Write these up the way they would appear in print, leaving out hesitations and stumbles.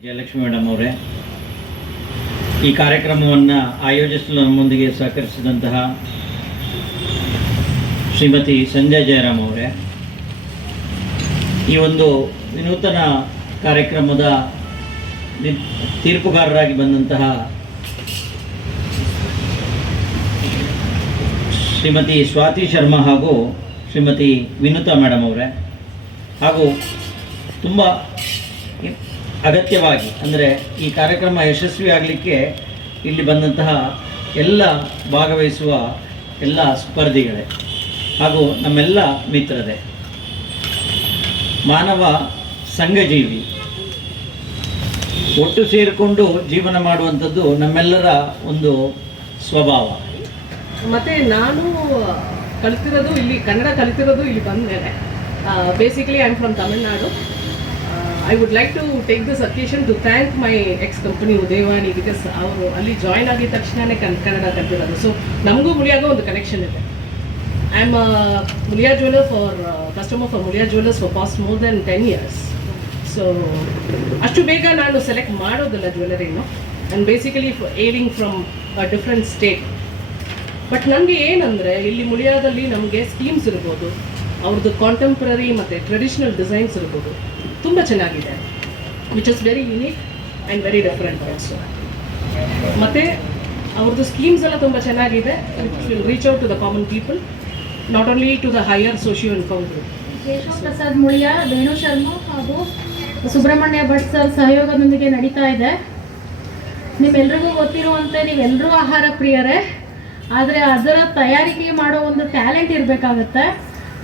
Jayalakshmi madam ಅವರೇ, ಈ ಕಾರ್ಯಕ್ರಮವನ್ನು ಆಯೋಜಿಸಲು ನಮ್ಮೊಂದಿಗೆ ಸಹಕರಿಸಿದಂತಹ ಶ್ರೀಮತಿ ಸಂಧ್ಯಾ ಜಯರಾಮ್ ಅವರೇ, ಈ ಒಂದು ವಿನೂತನ ಕಾರ್ಯಕ್ರಮದ ತೀರ್ಪುಗಾರರಾಗಿ ಬಂದಂತಹ ಶ್ರೀಮತಿ ಸ್ವಾತಿ ಶರ್ಮಾ ಹಾಗೂ ಶ್ರೀಮತಿ ವಿನುತಾ ಮೇಡಮ್ ಅವರೇ, ಹಾಗೂ ತುಂಬ ಅಗತ್ಯವಾಗಿ ಅಂದರೆ ಈ ಕಾರ್ಯಕ್ರಮ ಯಶಸ್ವಿ ಆಗಲಿಕ್ಕೆ ಇಲ್ಲಿ ಬಂದಂತಹ ಎಲ್ಲ ಭಾಗವಹಿಸುವ ಎಲ್ಲ ಸ್ಪರ್ಧಿಗಳೇ ಹಾಗೂ ನಮ್ಮೆಲ್ಲ ಮಿತ್ರರೇ, ಮಾನವ ಸಂಘಜೀವಿ, ಒಟ್ಟು ಸೇರಿಕೊಂಡು ಜೀವನ ಮಾಡುವಂಥದ್ದು ನಮ್ಮೆಲ್ಲರ ಒಂದು ಸ್ವಭಾವ. ಮತ್ತು ನಾನು ಕಲಿತಿರೋದು ಇಲ್ಲಿ, ಕನ್ನಡ ಕಲಿತಿರೋದು ಇಲ್ಲಿ ಬಂದ ಮೇಲೆ. Basically I am from Tamil Nadu. I would like to take this occasion to thank my ex-company Udayvani, because ಅವರು ಅಲ್ಲಿ ಜಾಯ್ನ್ ಆಗಿದ ತಕ್ಷಣನೇ ಕನ್ನಡ ಕಲ್ತಿರೋದು. ಸೊ ನಮಗೂ ಮುಳಿಯಾಗೋ ಒಂದು ಕನೆಕ್ಷನ್ ಇದೆ. I am Muliya jeweller customer for Muliya jewellers for past more than 10 years. So ಅಷ್ಟು ಬೇಗ ನಾನು ಸೆಲೆಕ್ಟ್ ಮಾಡೋದಿಲ್ಲ ಜ್ಯುವೆಲ್ಲರಿನು. And basically hailing from a different state. But ನನಗೆ ಏನಂದರೆ ಇಲ್ಲಿ ಮುಳಿಯಾದಲ್ಲಿ ನಮಗೆ ಸ್ಕೀಮ್ಸ್ ಇರ್ಬೋದು, ಅವ್ರದ್ದು ಕಾಂಟೆಂಪ್ರರಿ ಮತ್ತು ಟ್ರೆಡಿಷ್ನಲ್ ಡಿಸೈನ್ಸ್ ಇರ್ಬೋದು, ತುಂಬ ಚೆನ್ನಾಗಿದೆ, which is very unique and very different also. ಮತ್ತು ಅವ್ರದ್ದು ಸ್ಕೀಮ್ಸ್ ಎಲ್ಲ ತುಂಬ ಚೆನ್ನಾಗಿದೆ, which will reach out to the common people, not only to the higher socio income group. Keshav Prasad Muliya, Venu Sharma ಹಾಗೂ ಸುಬ್ರಹ್ಮಣ್ಯ ಭಟ್ ಸರ್ ಸಹಯೋಗದೊಂದಿಗೆ ನಡೀತಾ ಇದೆ. ನಿಮ್ಮೆಲ್ರಿಗೂ ಗೊತ್ತಿರುವಂತೆ ನೀವೆಲ್ಲರೂ ಆಹಾರ ಪ್ರಿಯರೇ, ಆದರೆ ಅದರ ತಯಾರಿಕೆ ಮಾಡೋ ಒಂದು ಟ್ಯಾಲೆಂಟ್ ಇರಬೇಕಾಗತ್ತೆ.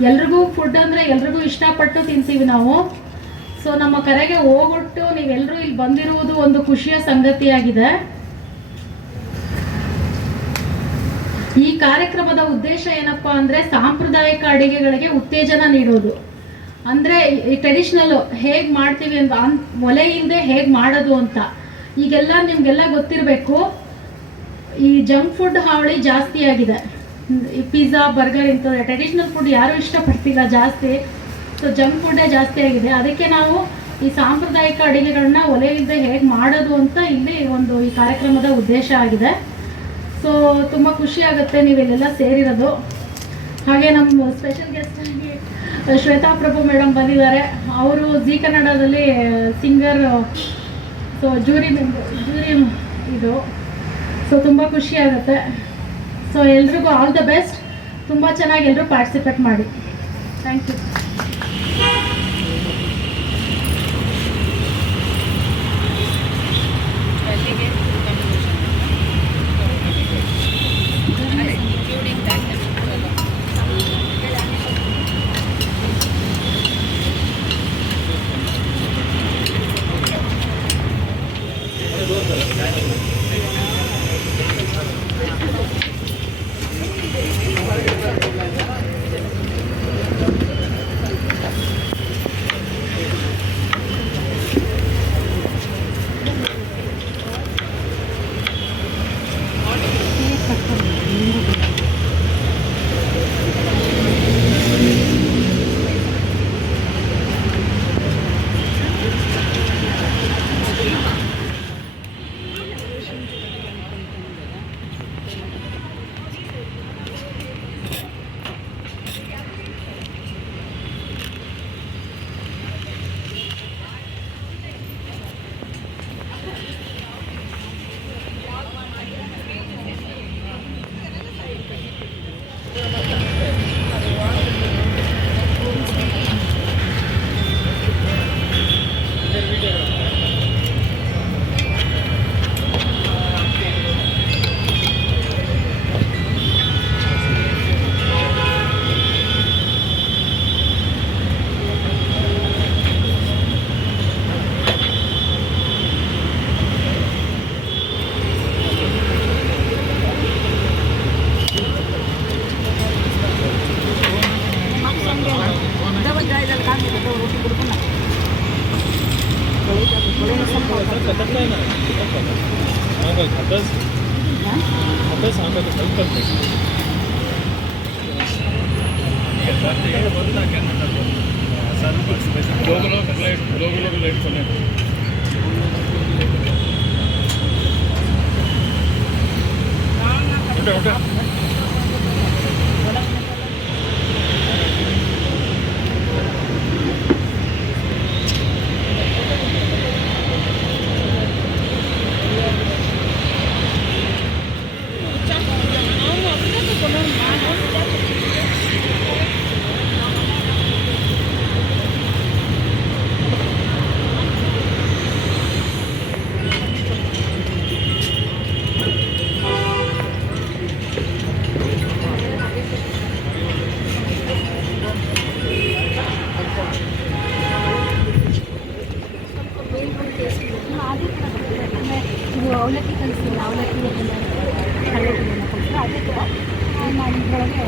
ಎಲ್ರಿಗೂ ಫುಡ್ ಅಂದರೆ ಎಲ್ರಿಗೂ ಇಷ್ಟಪಟ್ಟು ತಿಂತೀವಿ ನಾವು. ಸೊ ನಮ್ಮ ಕರೆಗೆ ಹೋಗೊಟ್ಟು ನೀವೆಲ್ಲರೂ ಇಲ್ಲಿ ಬಂದಿರುವುದು ಒಂದು ಖುಷಿಯ ಸಂಗತಿಯಾಗಿದೆ. ಈ ಕಾರ್ಯಕ್ರಮದ ಉದ್ದೇಶ ಏನಪ್ಪಾ ಅಂದರೆ ಸಾಂಪ್ರದಾಯಿಕ ಅಡಿಗೆಗಳಿಗೆ ಉತ್ತೇಜನ ನೀಡೋದು. ಅಂದರೆ ಈ ಟ್ರೆಡಿಷ್ನಲ್ ಹೇಗೆ ಮಾಡ್ತೀವಿ ಅಂತ, ಒಲೆ ಇಲ್ಲದೆ ಹೇಗೆ ಮಾಡೋದು ಅಂತ. ಈಗೆಲ್ಲ ನಿಮಗೆಲ್ಲ ಗೊತ್ತಿರಬೇಕು, ಈ ಜಂಕ್ ಫುಡ್ ಹಾವಳಿ ಜಾಸ್ತಿ ಆಗಿದೆ. ಈ ಪಿಜ್ಜಾ, ಬರ್ಗರ್ ಇಂಥದ್ದು ಟ್ರೆಡಿಷ್ನಲ್ ಫುಡ್ ಯಾರೂ ಇಷ್ಟಪಡ್ತಿಲ್ಲ ಜಾಸ್ತಿ. ಸೊ ಜಂಕ್ ಫುಡ್ಡೇ ಜಾಸ್ತಿ ಆಗಿದೆ. ಅದಕ್ಕೆ ನಾವು ಈ ಸಾಂಪ್ರದಾಯಿಕ ಅಡುಗೆಗಳನ್ನ ಒಲೆ ಇಲ್ಲದೆ ಹೇಗೆ ಮಾಡೋದು ಅಂತ ಇಲ್ಲಿ ಈ ಕಾರ್ಯಕ್ರಮದ ಉದ್ದೇಶ ಆಗಿದೆ. ಸೊ ತುಂಬ ಖುಷಿ ಆಗುತ್ತೆ ನೀವಿಲ್ಲೆಲ್ಲ ಸೇರಿರೋದು. ಹಾಗೆ ನಮ್ಮ ಸ್ಪೆಷಲ್ ಗೆಸ್ಟ್ ಆಗಿ ಶ್ವೇತಾ ಪ್ರಭು ಮೇಡಮ್ ಬಂದಿದ್ದಾರೆ. ಅವರು ಜಿ ಕನ್ನಡದಲ್ಲಿ ಸಿಂಗರ್, ಸೊ ಜೂರಿ ಇದು. ಸೊ ತುಂಬ ಖುಷಿ ಆಗುತ್ತೆ. ಸೊ ಎಲ್ರಿಗೂ ಆಲ್ ದ ಬೆಸ್ಟ್. ತುಂಬ ಚೆನ್ನಾಗಿ ಎಲ್ಲರೂ ಪಾರ್ಟಿಸಿಪೇಟ್ ಮಾಡಿ. Thank you. लोगों को लाइट ಇದು ಅವಲಕ್ಕಿ ಕಲಿಸ್ತೀವಿ, ಅವಲಕ್ಕಿ ಕಡಲೆ ಕಲಿಸ್ತೀವಿ. ಅದೇ ಥರ ನಾನು ಇದರೊಳಗೆ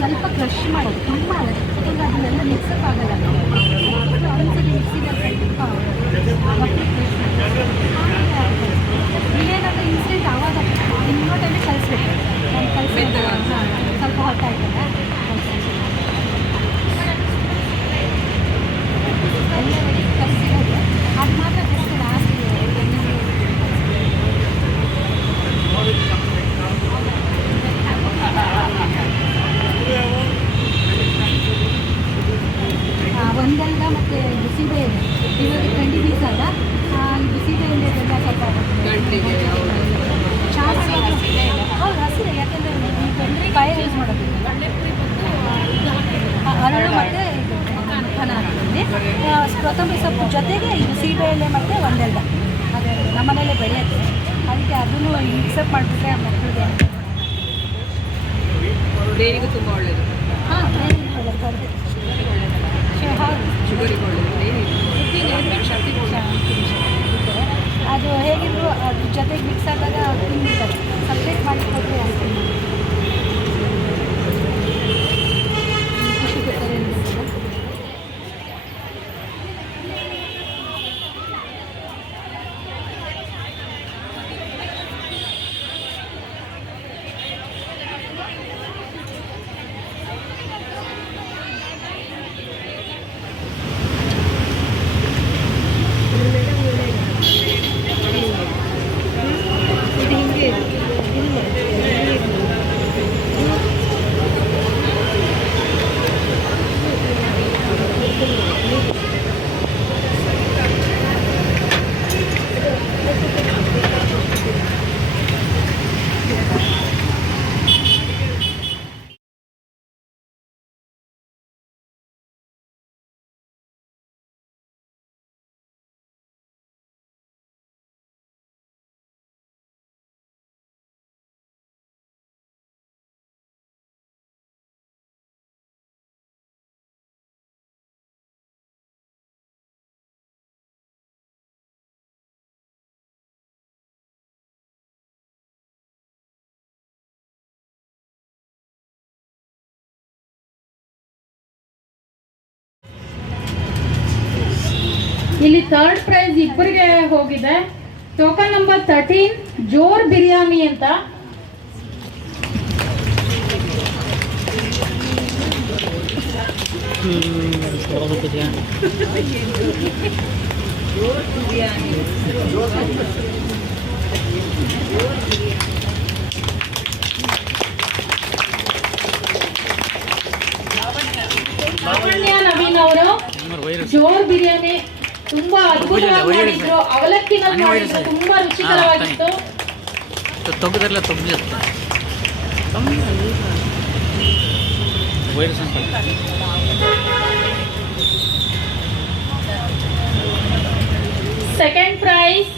ಸ್ವಲ್ಪ ಕ್ರಶ್ ಮಾಡೋದು, ತುಂಬ ಯಾಕಂದರೆ ಅದನ್ನೆಲ್ಲ ಮಿಕ್ಸಪ್ ಆಗಲ್ಲ. ಒಂದ್ಸಲಿ ಮಿಕ್ಸಿಗೆ ಇಲ್ಲೇನಾದರೂ ಇನ್ಸ್ಟೆಂಟ್ ಆವಾಗ ಇನ್ನೂ ಟೈಮಿಗೆ ಕಲಿಸ್ಬೇಕು. ನಾನು ಕಲಿಸ್ಬೇಕು ಸ್ವಲ್ಪ ಹೊತ್ತಾಯ್ತಲ್ಲ ಎಲ್ಲ ರೆಡಿ ಕಲಿಸಿರೋದು ಅದು ಮಾತ್ರ ಜಸ್ಟ್ ಲಾಸ್ಟ್ ಒಂದೆಲ್ಲ ಮತ್ತು ಬಿಸಿಬೇಳೆ ಇವಾಗ ಗಂಡಿ ಬೀಜ ಅಲ್ಲ, ಈ ಬಿಸಿಬೇಳೆ ಎಲ್ಲ ಸ್ವಲ್ಪ ಹೌದು ಹಸಿರು, ಯಾಕೆಂದರೆ ಕಾಯಿ ಯೂಸ್ ಮಾಡೋದು ಅರಳು ಮತ್ತು ಕೊತ್ತಂಬರಿ ಸೊಪ್ಪು ಜೊತೆಗೆ ಇದು ಸೀಬೆಎಲೆ ಮತ್ತು ಒಂದೆಲ್ಲ ಅದೇ ನಮ್ಮನೇಲೆ ಬೆಳೆಯುತ್ತೆ. ಅದಕ್ಕೆ ಅದನ್ನು ಮಿಕ್ಸಪ್ ಮಾಡಿಬಿಟ್ರೆ ಮಕ್ಕಳಿಗೆ ಬ್ರೈನಿಗೂ ತುಂಬ ಒಳ್ಳೆಯದು. ಹಾಂ ಬ್ರೈನಿಗೆ ಒಳ್ಳೆಯದು, ಹೌದು ಶುಗರಿಗೆ ಒಳ್ಳೆಯದು, ಅದು ಹೇಗಿದ್ರು ಅದ್ರ ಜೊತೆಗೆ ಮಿಕ್ಸ್ ಆದಾಗ ತಿಂದಿರ್ತಾರೆ. ಸಪ್ರೇಟ್ ಮಾಡಿ ಕೊಟ್ಟರೆ ಆಗ್ತದೆ. ಖುಷಿ ಕೊಡ್ತಾರೆ ಅಂತ ಇಲ್ಲಿ ಥರ್ಡ್ ಪ್ರೈಸ್ ಇಬ್ಬರಿಗೆ ಹೋಗಿದೆ. ಟೋಕನ್ ನಂಬರ್ 13 ಜೋರ್ ಬಿರಿಯಾನಿ ಅಂತ. ಲಾವಣ್ಯ ನವೀನ್ ಅವರು ಜೋರ್ ಬಿರಿಯಾನಿ ತುಂಬಾ ಅದ್ಭುತವಾಗಿ ಮಾಡಿದ್ರು. ಅವಲಕ್ಕಿನಲ್ಲಿ ಮಾಡಿದ್ರು, ತುಂಬಾ ರುಚಿಕರವಾಗಿತ್ತು. ಸೆಕೆಂಡ್ ಪ್ರೈಸ್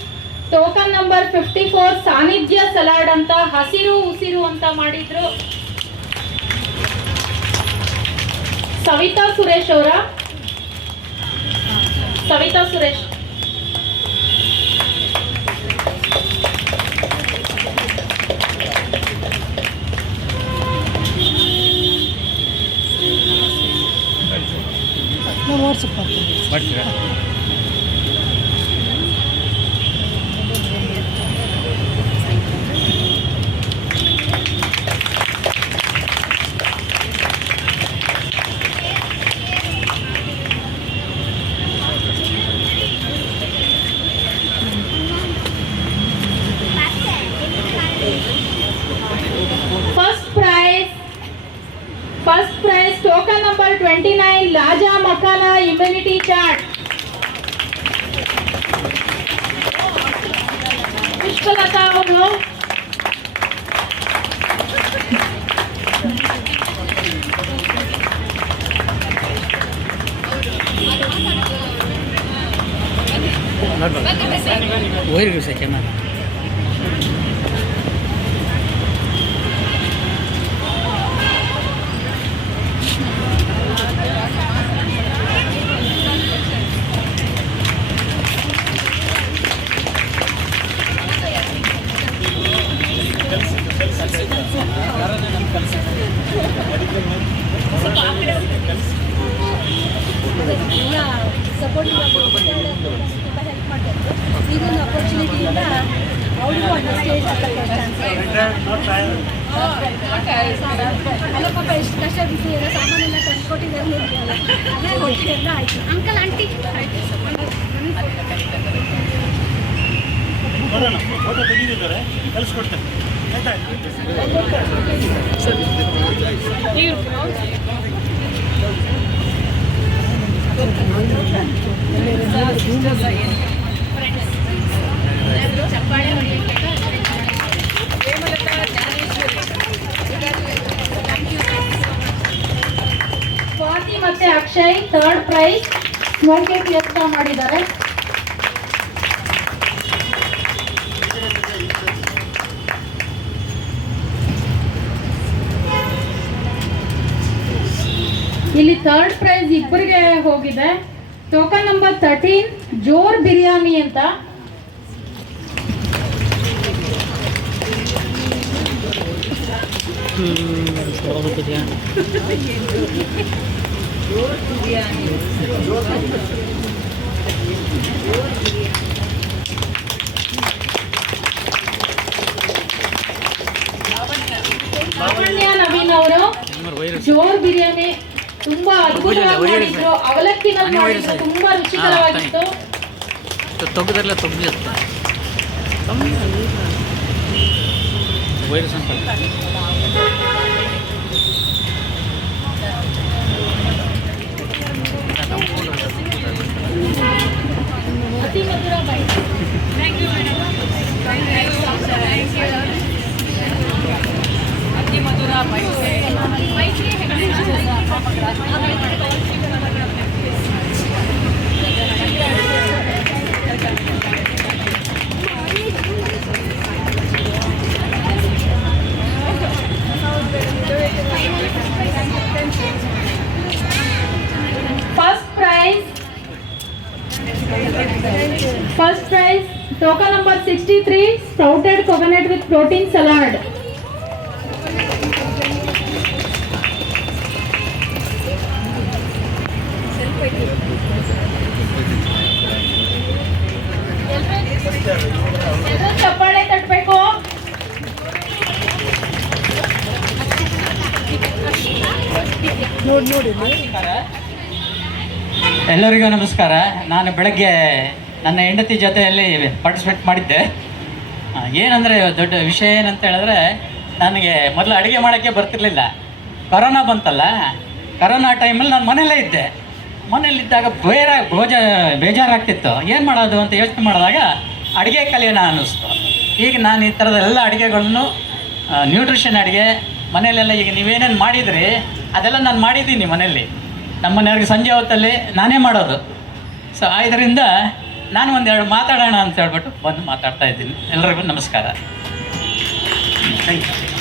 ಟೋಕನ್ ನಂಬರ್ 54 ಸಾನ್ನಿಧ್ಯ ಸಲಾಡ್ ಅಂತ, ಹಸಿರು ಉಸಿರು ಅಂತ ಮಾಡಿದ್ರು. ಸವಿತಾ ಸುರೇಶ್ ಅವರ ಸವಿತಾ ಸುರೇಶ್. ಮಾಡ್ತೀರಾ? ಫಸ್ಟ್ ಪ್ರೈಸ್ ಟೋಕನ್ ನಂಬರ್ 29 ಲಾಜಾ ಮಕಾನ ಇಮ್ಯುನಿಟಿ ಚಾರ್ಟ್. ಪುಷ್ಪಲತಾ ಅವರು ಎಲ್ಲ ಸಪೋರ್ಟಿವ್ ಆಗಿ ತುಂಬ ಹೆಲ್ಪ್ ಮಾಡಬೇಕು. ಇದೊಂದು ಅಪರ್ಚುನಿಟಿಯಿಂದ ಅವರಿಗೂ ಒಂದು ಸ್ಟೇಜ್ ಅಲ್ಲ ಪಾಪ ಎಷ್ಟು ಕಷ್ಟ ಬಿಟ್ಟಿದ್ದಾರೆ, ಸಾಮಾನೆಲ್ಲ ತಂದುಕೊಟ್ಟಿದ್ದಾರೆ ಅದೇ ಹೊಟ್ಟೆ ಎಲ್ಲ ಆಯಿತು. ಅಂಕಲ್ ಆಂಟಿ ಫೋಟೋ ತೆಗೆದಿದ್ದಾರೆ, ಕಳಿಸ್ಕೊಡ್ತೇನೆ. ಸ್ವಾತಿ ಮತ್ತೆ Akshay third prize smoke cake ಯತ್ನ ಮಾಡಿದ್ದಾರೆ. ಇಲ್ಲಿ ಥರ್ಡ್ ಪ್ರೈಸ್ ಇಬ್ಬರಿಗೆ ಹೋಗಿದೆ. ಟೋಕನ್ ನಂಬರ್ 13 ಜೋರ್ ಬಿರಿಯಾನಿ ಅಂತ. ಲಾವಣ್ಯ ನವೀನ್ ಅವರು ಜೋರ್ ಬಿರಿಯಾನಿ ತುಂಬಾ ಅದ್ಭುತವಾಗಿ ಮಾಡಿದ್ರು. ಅವಲಕ್ಕಿನಲ್ಲಿ ಮಾಡಿದ್ರು, ತುಂಬಾ ರುಚಿಕರವಾಗಿತ್ತು. ತೊಗದೆಲ್ಲ ತೊಗಲಿರುತ್ತೆ ವೈರಸ್ ಅಂತ ಅತಿ ಮಧುರ ಬೈಟ್. ಅತಿ ಮಧುರ First prize, token number 63, sprouted coconut with protein salad. ಚಪ್ಪಾಳೆ ತಟ್ಟಬೇಕು. ಎಲ್ಲರಿಗೂ ನಮಸ್ಕಾರ. ನಾನು ಬೆಳಗ್ಗೆ ನನ್ನ ಹೆಂಡತಿ ಜೊತೆಯಲ್ಲಿ ಪಾರ್ಟಿಸಿಪೇಟ್ ಮಾಡಿದ್ದೆ. ಏನಂದರೆ ದೊಡ್ಡ ವಿಷಯ ಏನಂತ ಹೇಳಿದ್ರೆ, ನನಗೆ ಮೊದಲು ಅಡುಗೆ ಮಾಡೋಕ್ಕೆ ಬರ್ತಿರ್ಲಿಲ್ಲ. ಕೊರೋನಾ ಬಂತಲ್ಲ, ಕೊರೋನಾ ಟೈಮಲ್ಲಿ ನಾನು ಮನೆಯಲ್ಲೇ ಇದ್ದೆ. ಮನೇಲಿದ್ದಾಗ ಬೇಜಾರಾಗ್ತಿತ್ತು. ಏನು ಮಾಡೋದು ಅಂತ ಯೋಚನೆ ಮಾಡಿದಾಗ ಅಡುಗೆ ಕಲಿಯೋಣ ಅನ್ನಿಸ್ತು. ಈಗ ನಾನು ಈ ಥರದೆಲ್ಲ ಅಡುಗೆಗಳನ್ನು ನ್ಯೂಟ್ರಿಷನ್ ಅಡುಗೆ ಮನೆಯಲ್ಲೆಲ್ಲ ಈಗ ನೀವೇನೇನು ಮಾಡಿದ್ರಿ ಅದೆಲ್ಲ ನಾನು ಮಾಡಿದ್ದೀನಿ ಮನೆಯಲ್ಲಿ. ನಮ್ಮ ಮನೆಯವ್ರಿಗೆ ಸಂಜೆ ಹೊತ್ತಲ್ಲಿ ನಾನೇ ಮಾಡೋದು. ಸೊ ಇದರಿಂದ ನಾನು ಒಂದೆರಡು ಮಾತಾಡೋಣ ಅಂತ ಹೇಳ್ಬಿಟ್ಟು ಬಂದು ಮಾತಾಡ್ತಾ ಇದ್ದೀನಿ. ಎಲ್ಲರಿಗೂ ನಮಸ್ಕಾರ. Thank you.